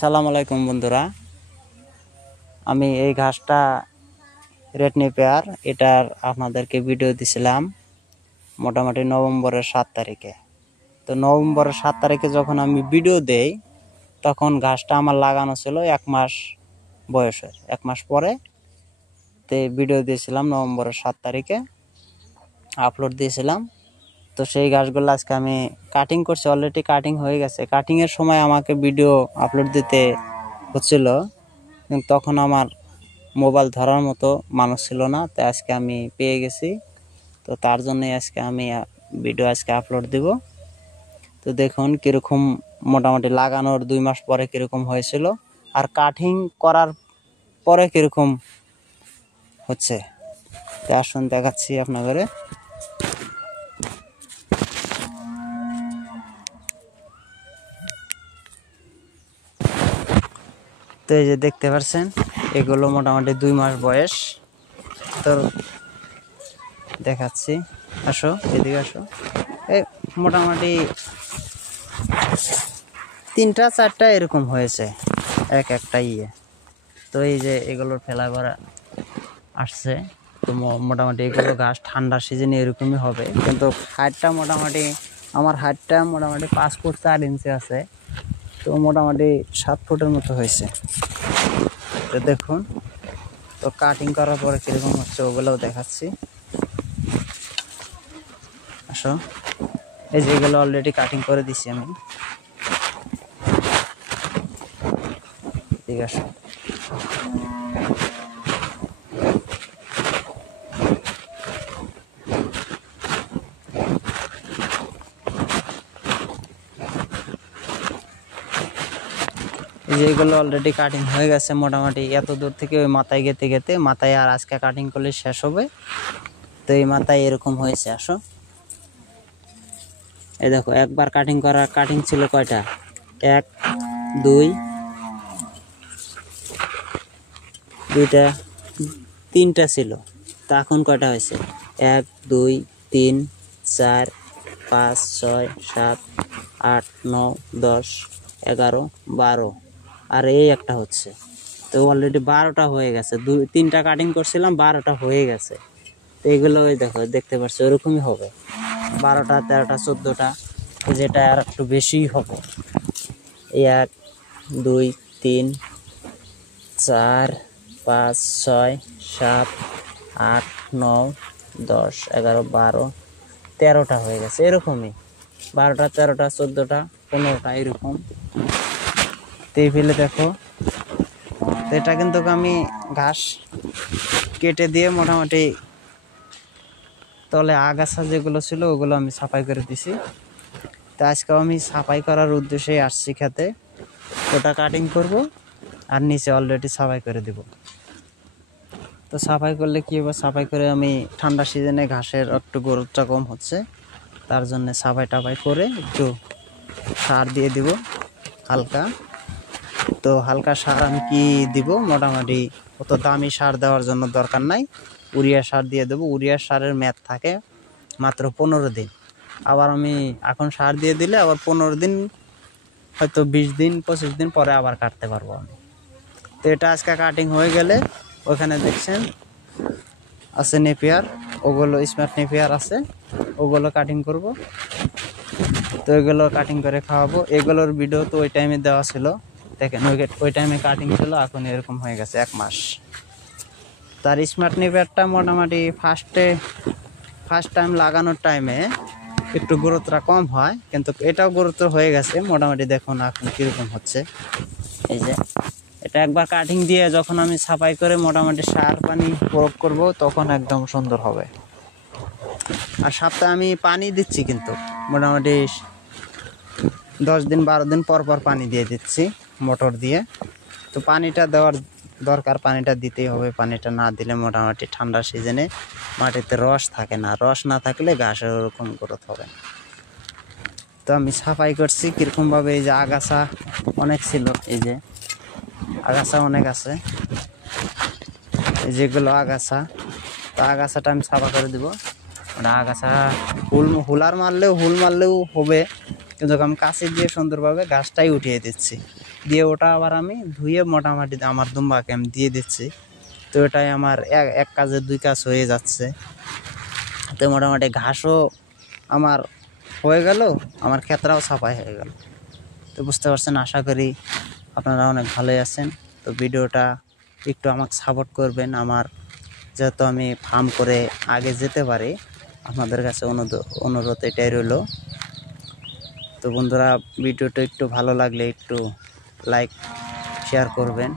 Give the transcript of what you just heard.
সালাম আলাইকুম বন্ধুরা, আমি এই ঘাসটা রেড নেপিয়ার এটার আপনাদেরকে ভিডিও দিছিলাম মোটামুটি নভেম্বরের 7 তারিখে। তো নভেম্বরের 7 তারিখে যখন আমি ভিডিও দেই তখন ঘাসটা আমার লাগানো ছিল 1 মাস বয়সের। 1 মাস পরে ভিডিও দিয়েছিলাম নভেম্বরের 7 তারিখে আপলোড দিয়েছিলাম। তো সেই ঘাসগুলো আজকে আমি কাটিং করছি, অলরেডি কাটিং হয়ে গেছে। কাটিংয়ের সময় আমাকে ভিডিও আপলোড দিতে হচ্ছিল, কিন্তু তখন আমার মোবাইল ধরার মতো মানুষ ছিল না। তো আজকে আমি পেয়ে গেছি, তো তার জন্যই আজকে আমি ভিডিও আপলোড দিব। তো দেখুন কীরকম মোটামুটি লাগানোর 2 মাস পরে কীরকম হয়েছিল আর কাটিং করার পরে কীরকম হচ্ছে। তো আসুন দেখাচ্ছি আপনাদের। তো এই যে দেখতে পাচ্ছেন এগুলো মোটামুটি 2 মাস বয়স। তো দেখাচ্ছি, আসো এদিকে আসো। এই মোটামুটি 3টা 4টা এরকম হয়েছে একটা ইয়ে। তো এই যে এগুলোর ফ্লেভার আসছে। তো মোটামুটি এগুলো ঘাস ঠান্ডার সিজনে এরকমই হবে, কিন্তু হাইটটা মোটামুটি আমার হাইটটা মোটামুটি 5 ফুট 4 ইঞ্চি আছে। তো মোটামুটি 7 ফুটের মতো হয়েছে। তো দেখুন, তো কাটিং করার পরে কীরকম হচ্ছে ওগুলোও দেখাচ্ছি। আসো, এই যে এগুলো অলরেডি কাটিং করে দিছি আমি। ঠিক আছে, যেগুলো অলরেডি কাটিং হয়ে গেছে মোটামুটি এত দূর থেকে ওই মাথায় গেতে গেতে মাথায় আর আজকে কাটিং করলে শেষ হবে। তো এই মাথায় এরকম হয়েছে। আসো, এই দেখো একবার কাটিং ছিল কয়টা, 1 2 2টা 3টা ছিল। তো এখন কয়টা হয়েছে, 1 2 3 4 5 6 7 8 9 10 11 12 আর এই একটা হচ্ছে। তো অলরেডি 12টা হয়ে গেছে। 3টা কাটিং করছিলাম, 12টা হয়ে গেছে। তো এগুলো ওই দেখো দেখতে পাচ্ছ ওরকমই হবে, 12টা 13টা 14টা, যেটা আর একটু বেশিই হবে। 1 2 3 4 5 6 7 8 9 10 11 12 13টা হয়ে গেছে এরকমই। 12টা 13টা 14টা 15টা এরকম। তো এই ফেলে দেখো, তো এটা কিন্তু আমি ঘাস কেটে দিয়ে মোটামুটি তলে আগাছা যেগুলো ছিল ওগুলো আমি সাফাই করে দিছি। তো আজকেও আমি সাফাই করার উদ্দেশ্যে আসছি খেতে। ওটা কাটিং করব আর নিচে অলরেডি সাফাই করে দিব। তো সাফাই করলে কী হবে, সাফাই করে আমি ঠান্ডা সিজনে ঘাসের একটু গুরুত্বটা কম হচ্ছে, তার জন্য সাফাই টাফাই করে একটু সার দিয়ে দিব হালকা। তো হালকা সার আমি কি দিব, মোটামুটি অত দামি সার দেওয়ার জন্য দরকার নাই, উরিয়া সার দিয়ে দেবো। উরিয়া সারের মেয়াদ থাকে মাত্র 15 দিন। আবার আমি এখন সার দিয়ে দিলে আবার 15 দিন, হয়তো 20 দিন 25 দিন পরে আবার কাটতে পারবো আমি। তো এটা আজকে কাটিং হয়ে গেলে ওখানে দেখছেন আছে নেপিয়ার, ওগুলো স্মার্ট নেপিয়ার আছে, ওগুলো কাটিং করব। তো এগুলো কাটিং করে খাওয়াবো। এগুলোর ভিডিও তো ওই টাইমে দেওয়া ছিল, দেখেন ওই টাইমে কাটিং ছিল, এখন এরকম হয়ে গেছে 1 মাস। তার স্মার্ট নেপিয়ারটা মোটামুটি ফার্স্ট টাইম লাগানোর টাইমে একটু গুরুত্বটা কম হয়, কিন্তু এটাও গুরুত্ব হয়ে গেছে মোটামুটি। দেখুন এখন কীরকম হচ্ছে। এই যে এটা একবার কাটিং দিয়ে যখন আমি সাফাই করে মোটামুটি সার পানি প্রয়োগ করব তখন একদম সুন্দর হবে। আর সপ্তাহে আমি পানি দিচ্ছি, কিন্তু মোটামুটি 10 দিন 12 দিন পর পর পানি দিয়ে দিচ্ছি মোটর দিয়ে। তো পানিটা দেওয়ার দরকার, পানিটা দিতেই হবে। পানিটা না দিলে মোটামুটি ঠান্ডার সিজনে মাটিতে রস থাকে না, রস না থাকলে ঘাসের ওরকম গ্রোথ হবে। তো আমি সাফাই করছি কীরকমভাবে, এই যে আগাছা অনেক ছিল, এই যে আগাছা অনেক আছে, যেগুলো আগাছা। তো আগাছাটা আমি সাফা করে দিব। ওটা আগাছা হুল মারলেও হবে, কিন্তু আমি কাছে দিয়ে সুন্দরভাবে গাছটাই উঠিয়ে দিচ্ছি। দিয়ে ওটা আবার আমি ধুয়ে মোটামুটি আমার দুম্বাকে আমি দিয়ে দিচ্ছি। তো এটাই আমার এক কাজে দুই কাজ হয়ে যাচ্ছে। তো মোটামুটি ঘাসও আমার হয়ে গেল, আমার ক্ষেতটাও সাফাই হয়ে গেল। তো বুঝতে পারছেন, আশা করি আপনারা অনেক ভালোই আছেন। তো ভিডিওটা একটু আমাকে সাপোর্ট করবেন, আমার যেহেতু আমি ফার্ম করে আগে যেতে পারি, আপনাদের কাছে অনুরোধ এটাই রইল। তো বন্ধুরা, ভিডিওটা একটু ভালো লাগলে একটু লাইক শেয়ার করবেন।